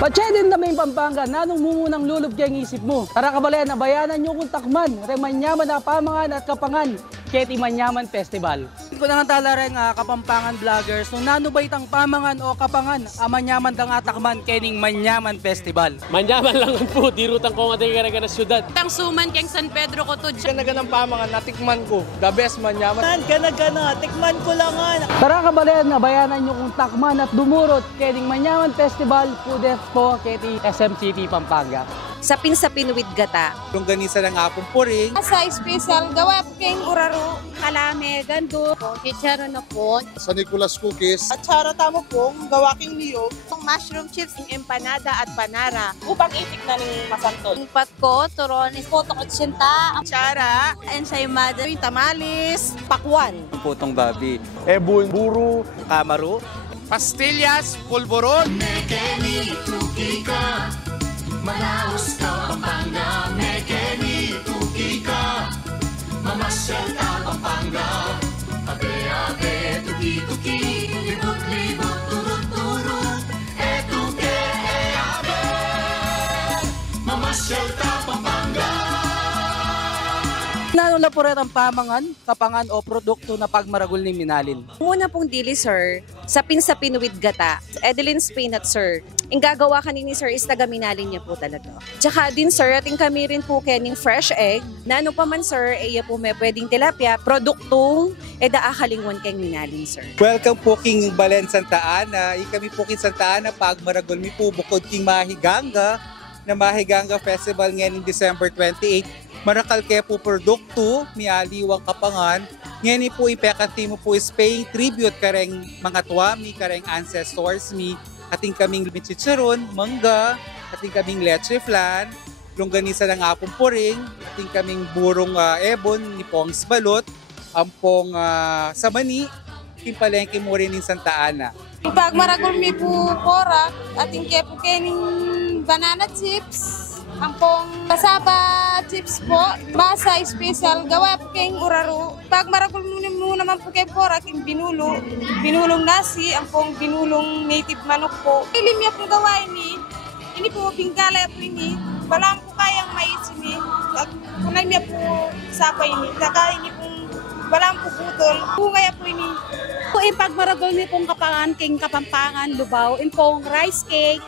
Patse din na may Pampanga, nanong mungunang lulub kaya ng isip mo. Tara kabalayan, nabayanan nyo kung takman, remanyaman na pamangan at kapangan, Keti Manyaman Festival. Kung nangantala rin Kapampangan vloggers, nung nanubay tang pamangan o kapangan, amanyaman tang atakman, kening Manyaman Festival. Manyaman lang po, dirutang ko nga na syudad. Tang suman keng San Pedro ko to. Ganagan ng pamangan, natikman ko, the best manyaman. Gana, tikman ko lang nga. Tara kabalayan, nabayanan nyo kung takman at dumurot, kening Manyaman Festival, Pudes po, Keti SM City, Pampanga. Sapin-sapin with gata. Longganisa ng apong puring. Sa special, gawa po keng uraro, kalame, gando, chicharo na po. San Nicolas Cookies. At tsara tamo pong gawaking niyog. Mushroom chips, empanada at panara. Upang itik na ng masantol. Yung patko, turones, poto kutsinta, Tsara, ensaymada, tamalis, pakwan. Putong babi. Ebon, buro, kamaro. Pastillas, pulburon. Mekeni, tuki ka. Malaos ka, Pampanga. Mekeni, tuki ka. Mamasyal ka, Pampanga. Abe-abe, tuki-tuki. Libot-libot, turut-turut. Etuke, e-abe. Mamasyal ka, Pampanga. Nanong lapuret ang pamangan, kapangan o produkto na pagmaragol ni Minalin. Muna pong dili, sir, sapin-sapin with gata. Edeline Spainat, sir. Ang gagawa kanini, sir, is tagaminalin niya po talaga. Tsaka din, sir, ating kami rin po kening fresh egg. Na ano pa man, sir, iya po may pwedeng tilapia, produktong edaakalingwan keng minalin, sir. Welcome po king Balen Santa Ana. Ikami po king Santa Ana pagmaragol mi po bukod king Mahiganga na Mahiganga Festival ngayon December 28. Marakal kaya po produkto, mialiwang kapangan. Ngayon po ipekati mo po is paying tribute kareng mga tuwami, kareng ancestors mi. Ating kaming chicharon, mangga, ating kaming leche flan, longganisa ng apong puring, ating kaming burong ebon, ni Pongs Balot, ampong samani, kimpalengke mo rin ng Santa Ana. Pag maragol mi po porak, ating kepo kening banana chips, ampong kasaba chips po, masa special, gawa po keng uraro. Pag maragol mo naman po kay porak, yung binulong nasi, ampong binulong native manok po. Ilimya pong gawain ini po bingkala po ini, balang po kayang mais ini, kunay niya po sapa ini, saka ini pong balang po putol, bungaya po ini. Po ipagmaragol ni pong kapangan king Kapampangan, Lubao, pong rice cake,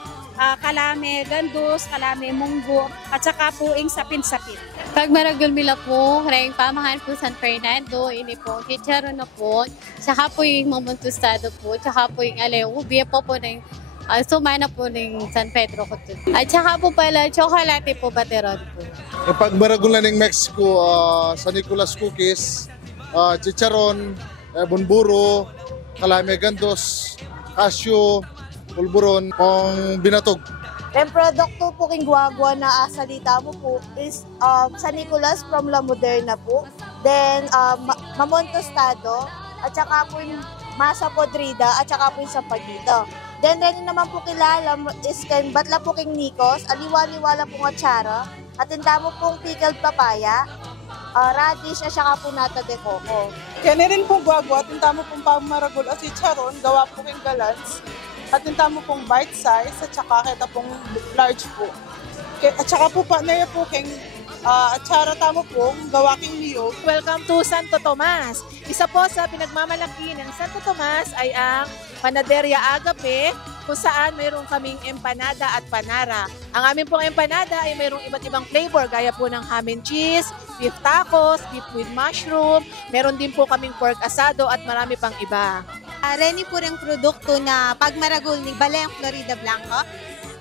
kalame, gandus, kalame, munggo, at saka po ing sapin-sapin. Pag maragol mila po, ring pamahan po San Fernando, ini po, chicharo na po, saka po yung mamuntustado po, saka po yung ubi po ng sumana po ng San Pedro ko. At saka po pala, chocolate po, bateron po. Pagmaragol na ng Mexico, San Nicolas Cookies, chicharon, bonburo, kalame gandos, cashew, pulburon, pong binatog. Ang produkto po king guagua na salita mo po is San Nicolas from La Moderna po. Then mamon tostado at saka po yung masa podrida at saka po yung sampagito. Then rin naman po kilala is batla po king Nikos, aliwa-liwala po nga tsara, at tinda mo pong pickled papaya, radish at saka po nata de coco. Kaya rin pong guagwa, tinta mo pong pamaragol at chicharon, gawa po king galans. At tinta mo pong bite size at saka kita pong large po. At saka po pa na po king atsara tamo pong gawaking niyog. Welcome to Santo Tomas. Isa po sa pinagmamalaki ng Santo Tomas ay ang Panaderia Agape, kung saan mayroon kaming empanada at panara. Ang aming pong empanada ay mayroong iba't ibang flavor, gaya po ng ham and cheese, beef tacos, beef with mushroom, meron din po kaming pork asado at marami pang iba. Reni po rin produkto na pagmaragol ni Baleng Florida Blanco.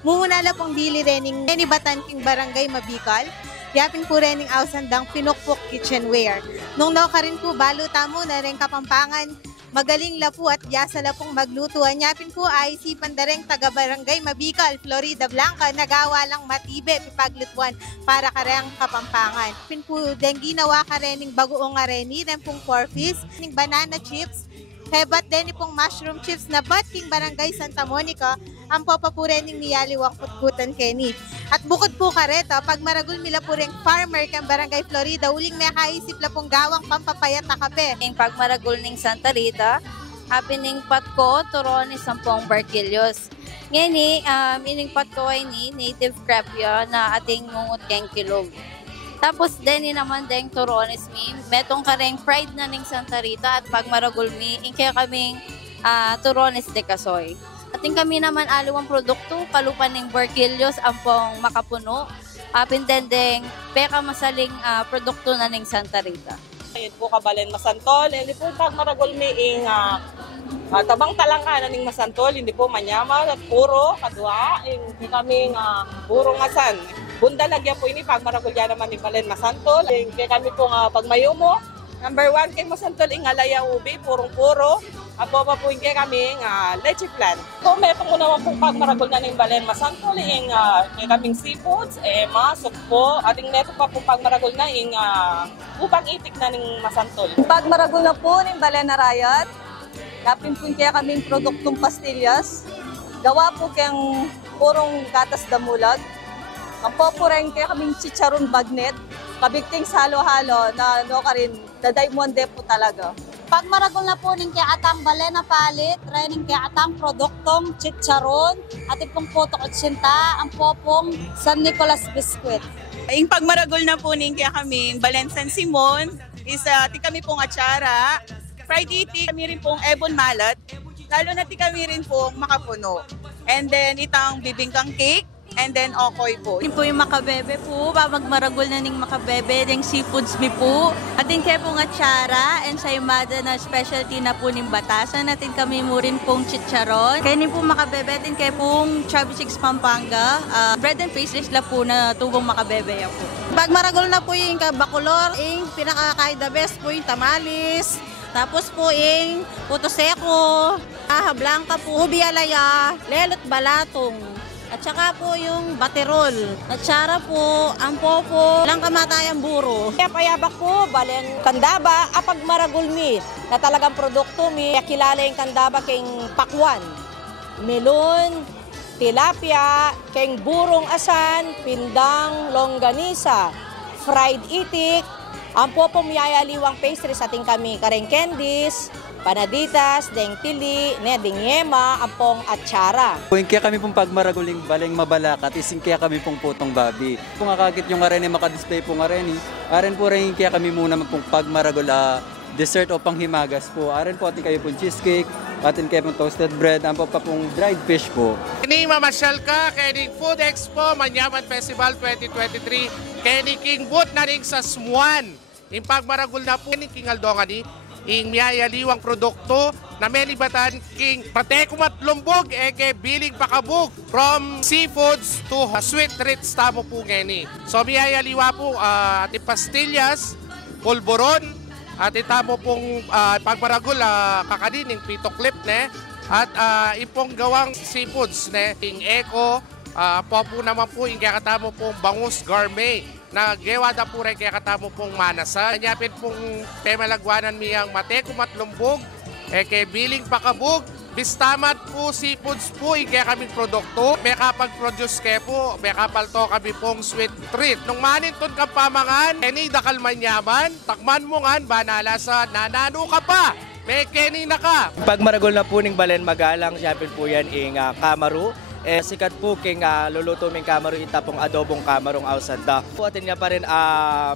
Mumuna na pong dili rening Reni Batan king Barangay Mabicol. Yapin po rening Ausandang Pinukpok Kitchenware. Nung daw ka rin po baluta mo na rin Kapampangan, magaling la po at yasa la pong maglutuan. Yapin po ay si Pandareng taga Barangay Mabicol, Florida Blanca, nagawa lang matibe pipaglutuan para kareng Kapampangan. Yapin po den ginawa ka rening bagoong areni, rin pong porfis, ning banana chips, hebat din pong mushroom chips na bat king Barangay Santa Monica, ang papapurening niyaliwang putkutan Kenny. At bukod po kareto, pag maragul mila po rin farmer kang Barangay Florida, uling may kaisip la pong gawang pampapayat na kape. Yung pag maragul ng Santa Rita, happening patko, turon isampong barkilyos. Ngani, ining patuay ni native crab yun na ating ngungot keng kilog. Tapos din naman deng turones mi, metong kareng fried na ning Santa Rita at pag maragol mi, ingkaya kaming turones de kasoy. Ating kami naman aliwang produkto, kalupan ning Barquillos, ampong makapuno, pindendeng peka masaling produkto na ning Santa Rita. Ayun po kabalen masantol, hindi po pag maragol mi ing tabang talangka na ning masantol, hindi po manyaman at puro kadwa, hindi kami puro ngasan. Bunda lagyan po ini pag maragol yan naman ni balen masantol, kaya kami po pagmayumo. Number 1 kay masantol ing alaya ubi, purong-puro. Apo pa po kay kami leche flan. Kung meron ko naman po pag maragol na ning balen masantol ing kay kaming seafoods, masok po. Ating neto pa po pag maragol na ing upang itik na ning masantol. Pag maragol na po ning balen na rayat, kapin po kaya kaming produktong pastillas. Gawa po kayang purong gatas damulag. Ang popureng kaya kaming chicharon bagnet. Kabigting sa halo-halo na ka rin, daday monde po talaga. Pag maragol na po ning kaya atang balen na palit, training kaya atang produktong chicharon, at pong puto 80, ang popong San Nicolas Biscuit. Ing pag maragol na po ning kaya kami balen San Simon, ti kami pong atsara, fried itik, kami rin pong ebon malat, lalo na ti kami rin pong makapuno. And then itang bibingkang cake, and then okoy po. Yun po yung makabebe po, magmaragol na ning makabebe, ding seafoods mi po. Atin kayo pong atsara, and saymada na specialty na po ning batasan. Natin kami mo rin pong chicharon. Kaya din po makabebe, atin kayo pong Chubby Chicks Pampanga. Bread and pastries la po na tubong makabebe yan po. Pag maragol na po yung kabakulor, yung pinaka-the best po yung tamales. Tapos po yung puto seko, blanca po, ubi alaya, lelot balatong. At saka po yung baterol. At sara po, ang popo, lang kamatayang buro. Kaya payabak po, balen kandaba, apag maragol mi, na talagang produkto mi, kilala yung kandaba keng pakwan, melon, tilapia, keng burong asan, pindang, longganisa, fried itik, ang popo miyayaliwang pastries ating kami, kareng candies, panaditas, deng tili, deng yema, ampong atsara. Kung kaya kami pong pagmaraguling baleng mabalakat, ising kaya kami pong putong babi. Kung akakit yung arene, makadisplay pong arene, aren po rin kaya kami muna pong pagmaragul dessert o panghimagas po. Aren po atin kayo pong cheesecake, atin kayo pong toasted bread, ang pa pong dried fish po. Kini mamasyal ka, kaya Food Expo, Manyaman Festival 2023, kaya ni King Boot na rin sa Smuan. Yung pagmaragul na po ni King Aldonga ni, ing miyayaliwang produkto na melibatan king patekumat lumbog eke biling pakabog from seafoods to sweet treats tamo po ngeni. So miyayaliwa po ati pastillas, pulburon, at itamo pong pagmaragul kakadining pitoklip ne at ipong gawang seafoods ne ing eco po naman po ing kakatamo pong bangus gourmet na gewada po rin kaya katamo pong manasa. Kanyapin pong pemalagwanan miyang matekum at lumbog, kay biling pakabog, bistamat po seafoods po, kaya kaming produkto. May kapag-produce kayo po, may kapalto kami pong sweet treat. Nung maninton kang pamangan, kini dakal manyaman, takman mo nga, banala sa nanano ka pa. May kini na ka. Pag maragol na po ning balen magalang, siyempre po yan ing kamaru. Sikat po king luluto ming kamaru itapong adobong kamarong ausanda. Po atin nga pa rin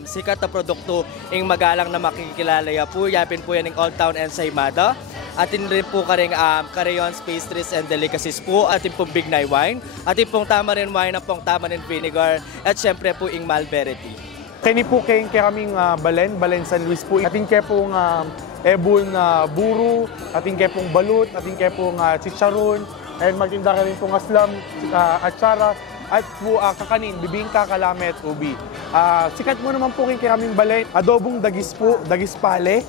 sikat na produkto ing magalang na makikilala po. Yapin po yan ing Old Town Ensaymada. Atin rin po karing Carayons, pastries and delicacies po. Atin pong Big Night Wine. Atin pong tamarin wine na pong tamarin vinegar. At syempre po ing Malberry tea. Kini po kayong kaming balen San Luis po. Atin kayo pong ebon buro, atin kayo pong balut, atin kayo pong chicharon. And magtinda ka rin pong aslam, atsara, at po kakanin, bibingka, kalamet, ubi. Sikat mo naman po kay kaming balay, adobong dagis po, dagis pale.